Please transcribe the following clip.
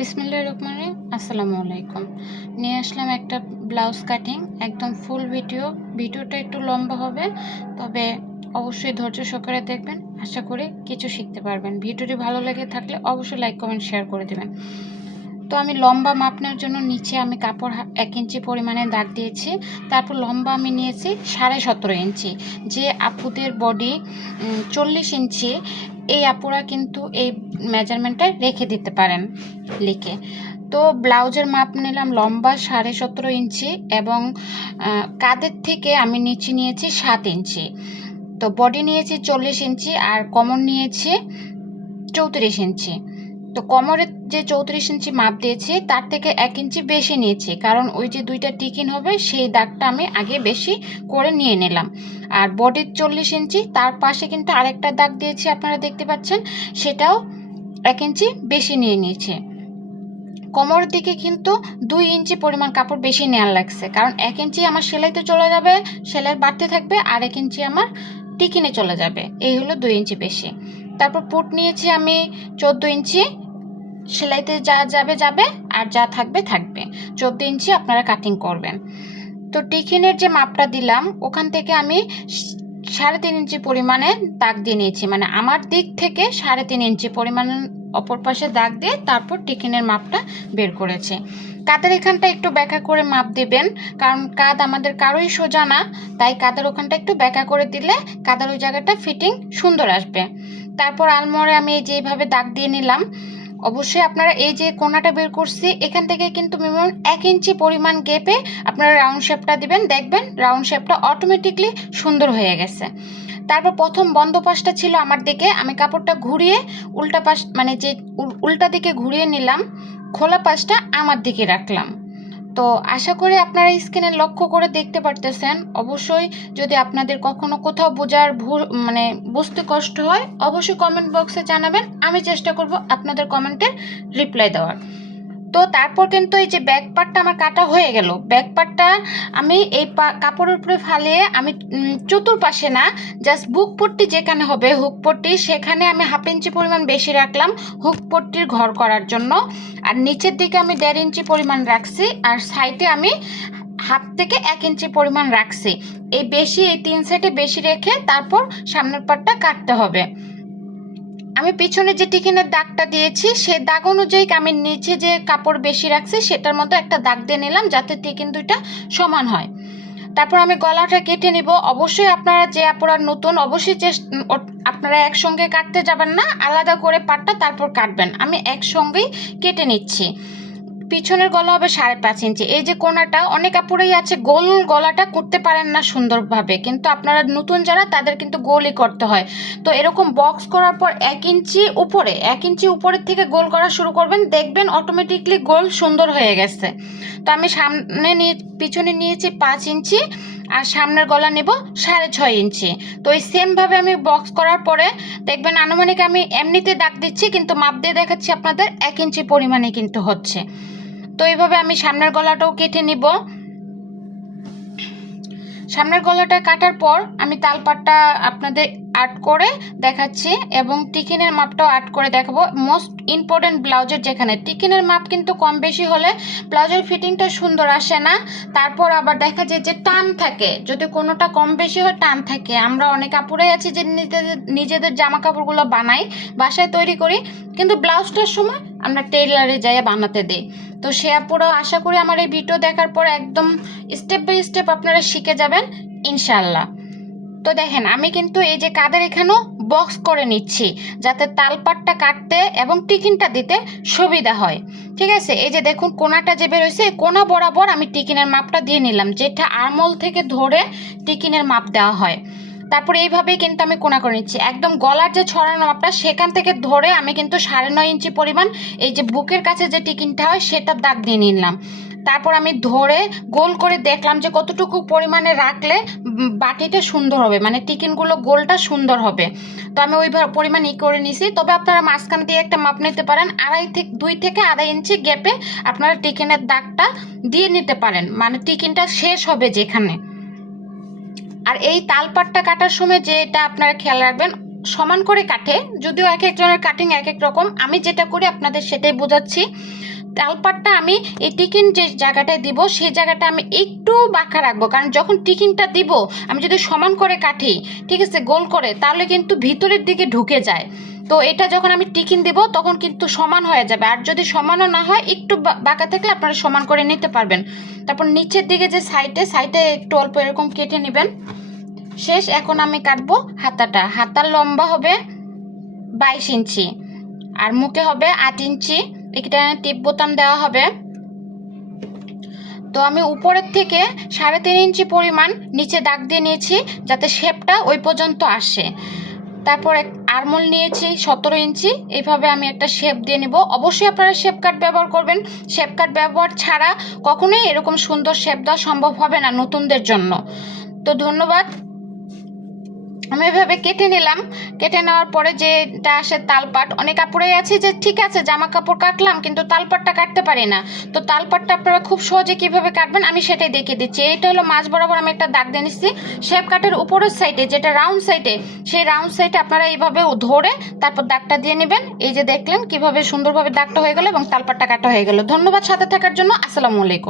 বিসমিল্লাহির রহমানির রহিম। আসসালামু আলাইকুম। নিয়ে আসলাম একটা ব্লাউজ কাটিং, একদম ফুল ভিডিওটা একটু লম্বা হবে, তবে অবশ্যই ধৈর্য সহকারে দেখবেন। আশা করি কিছু শিখতে পারবেন। ভিডিওটি ভালো লেগে থাকলে অবশ্যই লাইক কমেন্ট শেয়ার করে দেবেন। তো আমি লম্বা মাপ নেওয়ার জন্য নিচে আমি কাপড় 1 ইঞ্চি পরিমাণে দাগ দিয়েছি। তারপর লম্বা আমি নিয়েছি 17.5 ইঞ্চি। যে আপুদের বডি 40 ইঞ্চি, এই আপুরা কিন্তু এই মেজারমেন্টটা রেখে দিতে পারেন লিখে। তো ব্লাউজের মাপ নিলাম লম্বা 17.5 ইঞ্চি এবং কাঁধের থেকে আমি নিচে নিয়েছি 7 ইঞ্চি। তো বডি নিয়েছি 40 ইঞ্চি আর কোমর নিয়েছি 34 ইঞ্চি। তো কোমরের যে 34 ইঞ্চি মাপ দিয়েছি তার থেকে 1 ইঞ্চি বেশি নিয়েছি, কারণ ওই যে 2টা টিকিন হবে সেই দাগটা আমি আগে বেশি করে নিয়ে নিলাম। আর বডির 40 ইঞ্চি, তার পাশে কিন্তু আরেকটা দাগ দিয়েছি আপনারা দেখতে পাচ্ছেন, সেটাও 1 ইঞ্চি বেশি নিয়ে নিয়েছি। কোমরের দিকে কিন্তু 2 ইঞ্চি পরিমাণ কাপড় বেশি নেওয়ার লাগছে, কারণ 1 ইঞ্চি আমার সেলাইতে চলে যাবে, সেলাই বাড়তে থাকবে, আর 1 ইঞ্চি আমার টিকিনে চলে যাবে, এই হলো 2 ইঞ্চি বেশি। তারপর পুট নিয়েছি আমি 14 ইঞ্চি, সেলাইতে যা যাবে আর যা থাকবে 14 ইঞ্চি আপনারা কাটিং করবেন। তো টিকিনের যে মাপটা দিলাম ওখান থেকে আমি 3.5 ইঞ্চি পরিমাণে দাগ দিয়ে নিয়েছি, মানে আমার দিক থেকে 3.5 ইঞ্চি পরিমাণ অপর পাশে দাগ দিয়ে তারপর টিকিনের মাপটা বের করেছি। কাঁধের এখানটা একটু ব্যাকা করে মাপ দেবেন, কারণ কাঁধ আমাদের কারোই সোজা না, তাই কাঁধের ওখানটা একটু ব্যাকা করে দিলে কাঁধের ওই জায়গাটা ফিটিং সুন্দর আসবে। তারপর আলমোড়ে আমি যেইভাবে দাগ দিয়ে নিলাম, অবশ্যই আপনারা এই যে কোণাটা বের করছি এখান থেকে কিন্তু মিনিমাম 1 ইঞ্চি পরিমাণ গেপে আপনারা রাউন্ড শেপটা দিবেন, দেখবেন রাউন্ড শেপটা অটোমেটিকলি সুন্দর হয়ে গেছে। তারপর প্রথম বন্ধ পাশটা ছিল আমার দিকে, আমি কাপড়টা ঘুরিয়ে উল্টা পাশ, মানে যে উল্টা দিকে ঘুরিয়ে নিলাম, খোলা পাশটা আমার দিকে রাখলাম। তো আশা করি আপনারা স্ক্রিনে লক্ষ্য করে দেখতে পারতেছেন। অবশ্যই যদি আপনাদের কখনো কোথাও বোঝার ভুল, মানে বুঝতে কষ্ট হয়, অবশ্যই কমেন্ট বক্সে জানাবেন, আমি চেষ্টা করব আপনাদের কমেন্টের রিপ্লাই দেওয়ার। তো তারপর কিন্তু এই যে ব্যাক পার্টটা আমার কাটা হয়ে গেল। ব্যাক পার্টটা আমি এই কাপড়ের উপরে ফালিয়ে আমি চতুর্পাশে না, জাস্ট বুক পট্টি যেখানে হবে হুক পট্টি, সেখানে আমি 1/2 ইঞ্চি পরিমাণ বেশি রাখলাম হুক পট্টির ঘর করার জন্য। আর নিচের দিকে আমি 1.5 ইঞ্চি পরিমাণ রাখছি, আর সাইডে আমি 1/2 থেকে 1 ইঞ্চি পরিমাণ রাখছি। এই 3 সাইডে বেশি রেখে তারপর সামনের পার্টটা কাটতে হবে। আমি পিছনে যে টিকিনের দাগটা দিয়েছি সেই দাগ অনুযায়ী আমি নিচে যে কাপড় বেশি রাখছি সেটার মতো একটা দাগ দিয়ে নিলাম, যাতে টিকিন দুইটা সমান হয়। তারপর আমি গলাটা কেটে নিব। অবশ্যই আপনারা যে আপনারা নতুন, অবশ্যই আপনারা একসঙ্গে কাটতে যাবেন না, আলাদা করে পাটটা তারপর কাটবেন। আমি একসঙ্গেই কেটে নিচ্ছি। পিছনের গলা হবে 5.5 ইঞ্চি। এই যে কোণাটা অনেক আপুরাই আছে গোল গলাটা করতে পারেন না সুন্দরভাবে, কিন্তু আপনারা নতুন যারা তাদের কিন্তু গোলই করতে হয়। তো এরকম বক্স করার পর 1 ইঞ্চি উপরের থেকে গোল করা শুরু করবেন, দেখবেন অটোমেটিকলি গোল সুন্দর হয়ে গেছে। তো আমি পিছনে নিয়েছি 5 ইঞ্চি আর সামনের গলা নেব 6.5 ইঞ্চি। তো এই সেমভাবে আমি বক্স করার পরে দেখবেন আনুমানিক আমি এমনিতে দাগ দিচ্ছি, কিন্তু মাপ দিয়ে দেখাচ্ছি আপনাদের 1 ইঞ্চি পরিমাণে কিন্তু হচ্ছে। তো এইভাবে আমি সামনের গলাটাও কেটে নিব। সামনের গলাটা কাটার পর আমি তালপাটটা আপনাদের আর্ট করে দেখাচ্ছি এবং টিকিনের মাপটাও আর্ট করে দেখাবো। মোস্ট ইম্পর্টেন্ট ব্লাউজের যেখানে টিকিনের মাপ কিন্তু কম বেশি হলে ব্লাউজের ফিটিংটা সুন্দর আসে না। তারপর আবার দেখা যায় যে টান থাকে, যদি কোনোটা কম বেশি হয় টান থাকে। আমরা অনেক আপুরাই আছি যে নিজেদের জামা কাপড়গুলো বানাই, বাসায় তৈরি করি, কিন্তু ব্লাউজটার সময় আমরা টেইলারে যাই বানাতে দিই। তো সে আপুরাও আশা করি আমার এই ভিডিও দেখার পর একদম স্টেপ বাই স্টেপ আপনারা শিখে যাবেন ইনশাল্লাহ। তো দেখেন আমি কিন্তু এই যে কাঁধের এখানেও বক্স করে নিচ্ছি, যাতে তালপাটটা কাটতে এবং টিকিনটা দিতে সুবিধা হয়। ঠিক আছে, এই যে দেখুন কোনাটা যে বেরোইছে, কোনা বরাবর আমি টিকিনের মাপটা দিয়ে নিলাম, যেটা আরমোল থেকে ধরে টিকিনের মাপ দেওয়া হয়। তারপরে এইভাবেই কিন্তু আমি কোনা করে নিচ্ছি, একদম গলার যে ছড়ানো মাপটা সেখান থেকে ধরে আমি কিন্তু 9.5 ইঞ্চি পরিমাণ এই যে বুকের কাছে যে টিকিনটা হয় সেটার দাগ দিয়ে নিলাম। তারপর আমি ধরে গোল করে দেখলাম যে কতটুকু পরিমাণে রাখলে বাটিটা সুন্দর হবে, মানে টিকিনগুলো গোলটা সুন্দর হবে। তো আমি ওই পরিমাণ করে নিছি। তবে আপনারা মাঝখান দিয়ে একটা মাপ নিতে পারেন, 2 থেকে 2.5 ইঞ্চি গ্যাপে আপনারা টিকিনের দাগটা দিয়ে নিতে পারেন, মানে টিকিনটা শেষ হবে যেখানে। আর এই তালপাটটা কাটার সময় যে এটা আপনারা খেয়াল রাখবেন, সমান করে কাটে, যদিও এক একজনের কাটিং এক এক রকম। আমি যেটা করি আপনাদের সেটাই বোঝাচ্ছি। তালপাটটা আমি এই টিকিন যে জায়গাটায় দিব সেই জায়গাটা আমি একটু বাঁকা রাখবো, কারণ যখন টিকিনটা দিব আমি যদি সমান করে কাটি, ঠিক আছে, গোল করে, তাহলে কিন্তু ভিতরের দিকে ঢুকে যায়। তো এটা যখন আমি টিকিন দিব তখন কিন্তু সমান হয়ে যাবে। আর যদি সমানও না হয়, একটু বাঁকা থাকলে আপনারা সমান করে নিতে পারবেন। তারপর নিচের দিকে যে সাইডে একটু অল্প এরকম কেটে নেবেন। শেষ। এখন আমি কাটবো হাতাটা। হাতার লম্বা হবে 22 ইঞ্চি আর মুখে হবে 8 ইঞ্চি। এটা টিপ বোতাম দেওয়া হবে। তো আমি উপরের থেকে 3.5 ইঞ্চি পরিমাণ নিচে দাগ দিয়ে নিয়েছি, যাতে শেপটা ওই পর্যন্ত আসে। তারপর আরমোল নিয়েছি 17 ইঞ্চি। এইভাবে আমি একটা শেপ দিয়ে নিব। অবশ্যই আপনারা শেপ কাট ব্যবহার করবেন। শেপ কাট ব্যবহার ছাড়া কখনোই এরকম সুন্দর শেপ দেওয়া সম্ভব হবে না নতুনদের জন্য। তো ধন্যবাদ। আমি এভাবে কেটে নিলাম। কেটে নেওয়ার পরে যেটা আসে তালপাট, অনেক কাপড়েই আছে যে ঠিক আছে জামা কাপড় কাটলাম কিন্তু তালপাটটা কাটতে পারি না। তো তালপাটটা আপনারা খুব সহজে কিভাবে কাটবেন আমি সেটাই দেখিয়ে দিচ্ছি। এটা হলো মাঝ বরাবর আমি একটা দাগ দিয়ে নিচ্ছি। শেপ কাটের উপরের সাইডে যেটা রাউন্ড সাইডে, সেই রাউন্ড সাইডে আপনারা এইভাবে ধরে তারপর দাগটা দিয়ে নেবেন। এই যে দেখলেন কিভাবে সুন্দরভাবে দাগটা হয়ে গেল এবং তালপাটটা কাটা হয়ে গেল। ধন্যবাদ সাথে থাকার জন্য। আসসালামু আলাইকুম।